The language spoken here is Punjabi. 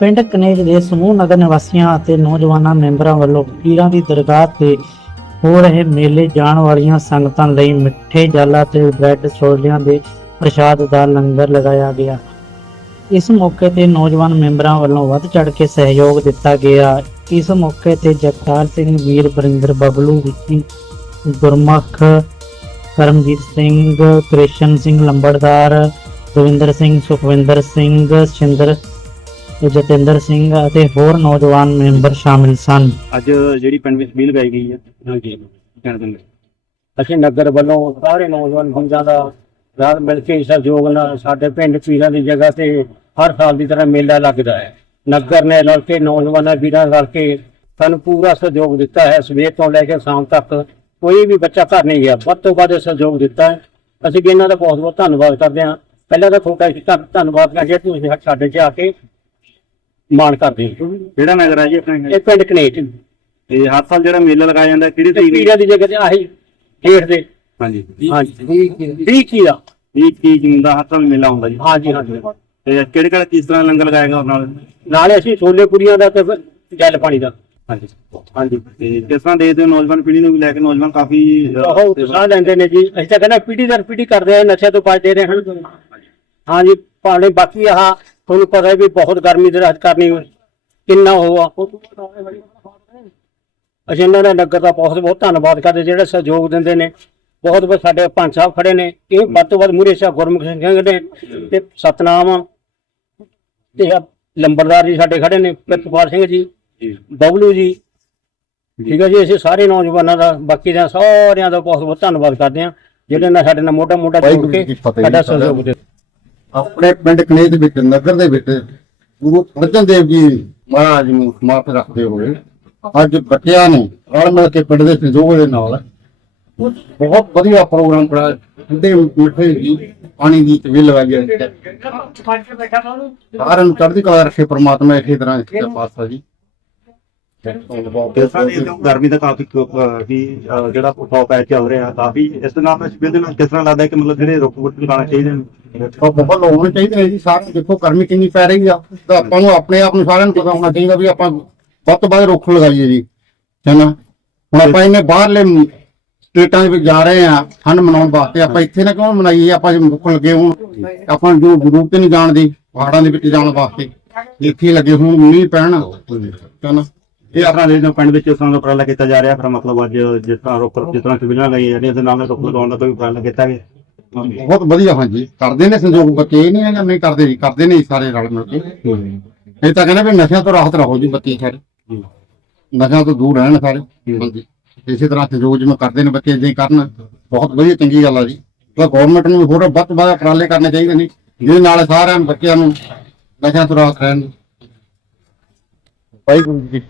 ਪਿੰਡ ਕਨੇਜ ਦੇ ਸਮੂਹ ਨਗਰ ਨਿਵਾਸੀਆਂ ਅਤੇ ਨੌਜਵਾਨਾਂ ਮੈਂਬਰਾਂ ਵੱਲੋਂ ਪੀਰਾਂ ਦੀ ਦਰਗਾਹ ਤੇ ਹੋ ਰਹੇ ਮੇਲੇ ਜਾਣ ਵਾਲੀਆਂ ਸੰਗਤਾਂ ਲਈ ਮਿੱਠੇ ਜਾਲਾ ਤੇ ਬ੍ਰੈਡ ਛੋਲਿਆਂ ਦੇ ਪ੍ਰਸ਼ਾਦ ਦਾ ਲੰਗਰ ਲਗਾਇਆ ਗਿਆ। ਇਸ ਮੌਕੇ ਤੇ ਨੌਜਵਾਨ ਮੈਂਬਰਾਂ ਵੱਲੋਂ ਵੱਧ ਚੜ ਕੇ ਸਹਿਯੋਗ ਦਿੱਤਾ ਗਿਆ। ਇਸ ਮੌਕੇ ਤੇ ਜਗਤਾਰ ਸਿੰਘ, ਵੀਰ ਬਰਿੰਦਰ ਬਬਲੂ, ਵਿੱਕੀ ਗੁਰਮੁਖ, ਕਰਮਜੀਤ ਸਿੰਘ, ਕ੍ਰਿਸ਼ਨ ਸਿੰਘ ਲੰਬੜਦਾਰ ਦਵਿੰਦਰ ਸਿੰਘ, ਸੁਖਵਿੰਦਰ ਸਿੰਘ, ਸਿੰਦਰ, ਜਤਿੰਦਰ ਸਿੰਘ ਅਤੇ ਹੋਰ ਨੌਜਵਾਨ ਮੈਂਬਰ ਸ਼ਾਮਿਲ ਸਨ। ਅੱਜ ਜਿਹੜੀ ਪਿੰਡ ਵਿੱਚ ਮੀਲ ਲਗਾਈ ਗਈ ਹੈ, ਹਾਂਜੀ ਅਸੀਂ ਨਗਰ ਵੱਲੋਂ ਸਾਰੇ ਨੌਜਵਾਨ ਬੰਜਾਂ ਦਾ ਰਲ ਮਿਲ ਕੇ ਸਹਿਯੋਗ ਨਾਲ ਸਾਡੇ ਪਿੰਡ ਪੀਰਾਂ ਦੀ ਜਗ੍ਹਾ ਤੇ ਹਰ ਸਾਲ ਦੀ ਤਰ੍ਹਾਂ ਮੇਲਾ ਲੱਗਦਾ ਹੈ। ਨਗਰ ਨੇ ਰਲ ਕੇ ਨੌਜਵਾਨਾਂ ਵੀਰਾਂ ਰਲ ਕੇ ਸਾਨੂੰ ਪੂਰਾ ਸਹਿਯੋਗ ਦਿੱਤਾ ਹੈ। ਸਵੇਰ ਤੋਂ ਲੈ ਕੇ ਸ਼ਾਮ ਤੱਕ ਕੋਈ ਵੀ ਬੱਚਾ ਘਰ ਨਹੀਂ ਗਿਆ। ਵੱਧ ਤੋਂ ਵੱਧ ਸਹਿਯੋਗ ਦਿੱਤਾ ਹੈ। ਅਸੀਂ ਵੀ ਇਹਨਾਂ ਦਾ ਬਹੁਤ ਬਹੁਤ ਧੰਨਵਾਦ ਕਰਦੇ ਹਾਂ। ਪਹਿਲਾਂ ਤਾਂ ਤੁਹਾਡਾ ਅਸੀਂ ਧੰਨ- ਧੰਨਵਾਦ ਕਰਦੇ ਤੁਸੀਂ ਸਾਡੇ 'ਚ ਆ ਕੇ ਮਾਣ ਕਰਦੇ ਹੋ। ਕਿਹੜਾ ਨਗਰ ਹੈ ਜੀ ਆਪਣਾ ਇਹ ਪਿੰਡ ਕਨੇਟ ਤੇ ਹਰ ਸਾਲ ਜਿਹੜਾ ਮੇਲਾ ਲਗਾਇਆ ਜਾਂਦਾ ਕਿਹੜੀ ਤੇ ਤਰੀਕ ਨੂੰ? ਦੀ ਜਗ੍ਹਾ ਤੇ ਆਹੀ ਖੇਡ ਦੇ ਹਾਂਜੀ। ਹਾਂਜੀ। 20 ਕੀ? ਦਾ 20 ਤੀਹ ਜੂਨ ਦਾ ਹਰ ਸਾਲ ਮੇਲਾ ਹੁੰਦਾ ਜੀ। ਹਾਂਜੀ ਹਾਂਜੀ। ਤੇ ਕਿਹੜੇ ਕਿਹੜੇ ਕਿਸ ਤਰ੍ਹਾਂ ਲੰਗਰ ਲਗਾਏਗਾ ਉਹਨਾਂ ਨਾਲ ਨਾਲੇ ਅਸੀਂ ਛੋਲੇ ਪੁਰੀਆਂ ਦਾ ਤੇ ਜਲ ਪਾਣੀ ਦਾ। ਹਾਂਜੀ। ਹਾਂਜੀ। ਤੇ ਕਿਸ ਤਰ੍ਹਾਂ ਦੇਖਦੇ ਹੋ ਨੌਜਵਾਨ ਪੀੜ੍ਹੀ ਨੂੰ ਵੀ ਲੈ ਕੇ ਨੌਜਵਾਨ ਕਾਫੀ ਅਹ, ਬਹੁਤ ਉਤਸ਼ਾਹ ਲੈਂਦੇ ਨੇ ਜੀ। ਅਸੀਂ ਤਾਂ ਕਹਿੰਦੇ ਪੀੜੀ ਦਰ ਪੀੜੀ ਕਰਦੇ ਆ ਨਸ਼ੇ ਤੋਂ ਬਚਦੇ ਰਹੇ ਹਨ ਹਾਂਜੀ ਪਾਣੀ ਬਾਕੀ ਆਹ ਤੁਹਾਨੂੰ ਪਤਾ ਹੈ ਵੀ ਬਹੁਤ ਗਰਮੀ ਦੇ ਰਾਤ ਕਰਨੀ ਕਿੰਨਾ ਹੋਆ ਅਸੀਂ ਇਹਨਾਂ ਦਾ ਨਗਰ ਦਾ ਬਹੁਤ ਬਹੁਤ ਧੰਨਵਾਦ ਕਰਦੇ ਜਿਹੜੇ ਸਹਿਯੋਗ ਦਿੰਦੇ ਨੇ। ਬਹੁਤ ਬਹੁਤ ਸਾਡੇ ਪੰਜ ਸਾਹਿਬ ਖੜੇ ਨੇ। ਇਹ ਵੱਧ ਤੋਂ ਵੱਧ ਮੂਰੇ ਸ਼ਾ ਗੁਰਮੁਖ ਸਿੰਘ ਨੇ ਤੇ ਸਤਨਾਮ ਤੇ ਆਹ ਲੰਬੜਦਾਰ ਜੀ ਸਾਡੇ ਖੜੇ ਨੇ ਪ੍ਰਿਤਪਾਲ ਸਿੰਘ ਜੀ ਬਬਲੂ ਜੀ। ਠੀਕ ਹੈ ਜੀ ਅਸੀਂ ਸਾਰੇ ਨੌਜਵਾਨਾਂ ਦਾ ਬਾਕੀ ਦੇ ਸਾਰਿਆਂ ਦਾ ਬਹੁਤ ਬਹੁਤ ਧੰਨਵਾਦ ਕਰਦੇ ਹਾਂ। ਜਿਹੜੇ ਨਾਲ ਸਾਡੇ ਨਾਲ ਮੋਢਾ ਮੋਢਾ ਜੋੜ ਕੇ ਸਾਡਾ। ਸਹਿਯੋਗ ਦਿੱਤਾ ਆਪਣੇ ਪਿੰਡ ਕਨੇਜ ਦੇ ਵਿੱਚ, ਨਗਰ ਦੇ ਵਿੱਚ ਗੁਰੂ ਅਰਜਨ ਦੇਵ ਜੀ ਮਹਾਰਾਜ ਨੂੰ ਸਮਾਪਤ ਰੱਖਦੇ ਹੋਏ ਅੱਜ ਬੱਚਿਆਂ ਨੇ ਰਲ ਮਿਲ ਕੇ ਪਿੰਡ ਦੇ ਸਹਿਯੋਗ ਦੇ ਨਾਲ ਬਹੁਤ ਵਧੀਆ ਪ੍ਰੋਗਰਾਮ ਕਰਾਇਆ ਠੰਡੇ ਮਿੱਠੇ ਦੀ ਪਾਣੀ ਦੀ ਤਵੀਲ ਲਗਾਈ ਹੈ। ਸਾਰਿਆਂ ਨੂੰ ਚੜ੍ਹਦੀ ਕਲਾ ਰੱਖੇ ਪ੍ਰਮਾਤਮਾ ਇਸੇ ਤਰ੍ਹਾਂ ਇਸ ਪਾਸਾ ਜੀ। ਗਰਮੀ ਦਾ ਕਾਫੀ ਵੀ ਜਿਹੜਾ ਪ੍ਰਭਾਵ ਪੈ ਚੱਲ ਰਿਹਾ, ਕਾਫੀ ਇਸ ਦੇ ਨਾਲ ਇਸ ਨਾਲ ਕਿਸ ਤਰ੍ਹਾਂ ਲੱਗਦਾ ਕਿ ਮਤਲਬ ਜਿਹੜੇ ਰੁੱਖ ਬੁੱਟ ਲਗਾਉਣੇ ਚਾਹੀਦੇ ਨੇ। ਉਹ ਬਹੁਤ ਹੋਣੇ ਚਾਹੀਦੇ ਨੇ ਜੀ ਸਾਰੇ ਦੇਖੋ, ਗਰਮੀ ਕਿੰਨੀ ਪੈ ਰਹੀ ਆ। ਤਾਂ ਆਪਾਂ ਨੂੰ ਆਪਣੇ ਆਪ ਨੂੰ ਸਾਰਿਆਂ ਨੂੰ ਪਤਾ ਹੋਣਾ ਚਾਹੀਦਾ ਵੀ ਆਪਾਂ ਵੱਧ ਤੋਂ ਵੱਧ ਰੁੱਖ ਲਗਾਈਏ ਜੀ ਹੈਨਾ ਹੁਣ ਆਪਾਂ ਇਹਨੇ ਬਾਹਰਲੇ ਸਟੇਟਾਂ ਦੇ ਵਿੱਚ ਜਾ ਰਹੇ ਆ ਠੰਡ ਮਨਾਉਣ ਵਾਸਤੇ, ਆਪਾਂ ਇੱਥੇ ਨਾ ਕਿਉਂ ਮਨਾਈਏ, ਆਪਾਂ ਜੇ ਰੁੱਖ ਲੱਗੇ ਹੋਣ, ਆਪਾਂ ਨੂੰ ਜੋ ਜ਼ਰੂਰਤ ਹੀ ਨਹੀਂ ਜਾਣ ਦੀ, ਪਹਾੜਾਂ ਦੇ ਵਿੱਚ ਜਾਣ ਵਾਸਤੇ। ਇੱਥੇ ਲੱਗੇ ਹੋਣ, ਮੀਂਹ ਪੈਣ ਹੈਨਾ ਇਹ ਆਪਣਾ ਦੇਖਦੇ ਪਿੰਡ ਵਿੱਚ ਇਸ ਤਰ੍ਹਾਂ ਦਾ ਉਪਰਾਲਾ ਕੀਤਾ ਜਾ ਰਿਹਾ, ਫਿਰ ਮਤਲਬ ਅੱਜ ਜਿਸ ਤਰ੍ਹਾਂ ਰੁੱਖ, ਜਿਸ ਤਰ੍ਹਾਂ ਸਿਵਲਾਂ ਗਈ ਜਾਂਦੀਆਂ, ਇਸ ਨਾਲ ਰੁੱਖ ਲਗਾਉਣ ਦਾ ਕੋਈ ਉਪਰਾਲਾ ਕੀਤਾ ਗਿਆ? ਬਹੁਤ ਵਧੀਆ ਹਾਂਜੀ। ਕਰਦੇ ਨੇ ਸੰਯੋਗ ਬੱਚੇ ਇਹ ਨਹੀਂ ਨਹੀਂ ਕਰਦੇ ਜੀ ਕਰਦੇ ਨੇ ਜੀ ਸਾਰੇ ਰਲ ਮਿਲ ਕੇ। ਇਹ ਤਾਂ ਕਹਿੰਦੇ ਵੀ ਨਸ਼ਿਆਂ ਤੋਂ ਰਾਹਤ ਰਹੋ ਜੀ ਬੱਚੇ ਸਾਰੇ ਨਸ਼ਿਆਂ ਤੋਂ ਦੂਰ ਰਹਿਣ ਸਾਰੇ। ਹਾਂਜੀ ਇਸੇ ਤਰ੍ਹਾਂ ਸਹਿਯੋਗ ਜਿਵੇਂ ਕਰਦੇ ਨੇ ਬੱਚੇ ਇਦਾਂ ਹੀ ਕਰਨ ਬਹੁਤ ਵਧੀਆ ਚੰਗੀ ਗੱਲ ਆ ਜੀ। ਤਾਂ ਗਵਰਨਮੈਂਟ ਨੂੰ ਹੋਰ ਵੱਧ ਤੋਂ ਵੱਧ ਉਪਰਾਲੇ ਕਰਨੇ ਚਾਹੀਦੇ ਨੇ ਜਿਹਦੇ ਨਾਲ ਸਾਰਿਆਂ ਬੱਚਿਆਂ ਨੂੰ ਨਸ਼ਿਆਂ ਤੋਂ ਰਾਹਤ ਰਹਿਣ। ਵਾਹਿਗੁਰੂ ਜੀ